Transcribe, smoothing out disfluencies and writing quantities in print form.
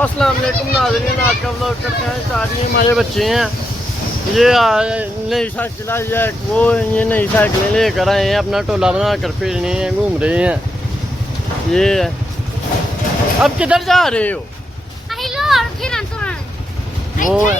अस्सलाम वालेकुम नाज़रीन, आज का व्लॉग करते हैं स्टार्ट। ये हमारे बच्चे हैं, ये नई साइकिल आई है, वो ये नई साइकिलें लेकर आए हैं, अपना टोला बना कर फिर रहे हैं, घूम रहे हैं। ये अब किधर जा रहे हो? वो